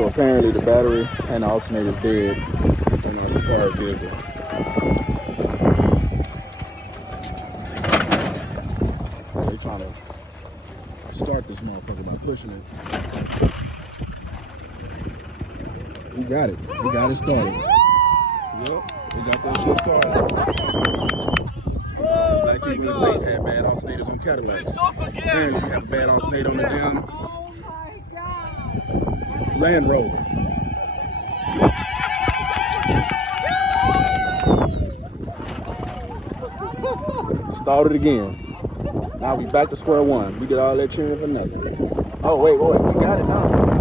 So apparently the battery and the alternator dead on our Safari vehicle. They trying to start this motherfucker by pushing it. We got it. We got it started. Yep, we got that shit started. Black people in the States had bad alternators on Cadillacs. Apparently you have a bad alternator on the damn Land Rover. Started again. Now we back to square one. We did all that cheering for nothing. Oh, wait. We got it now.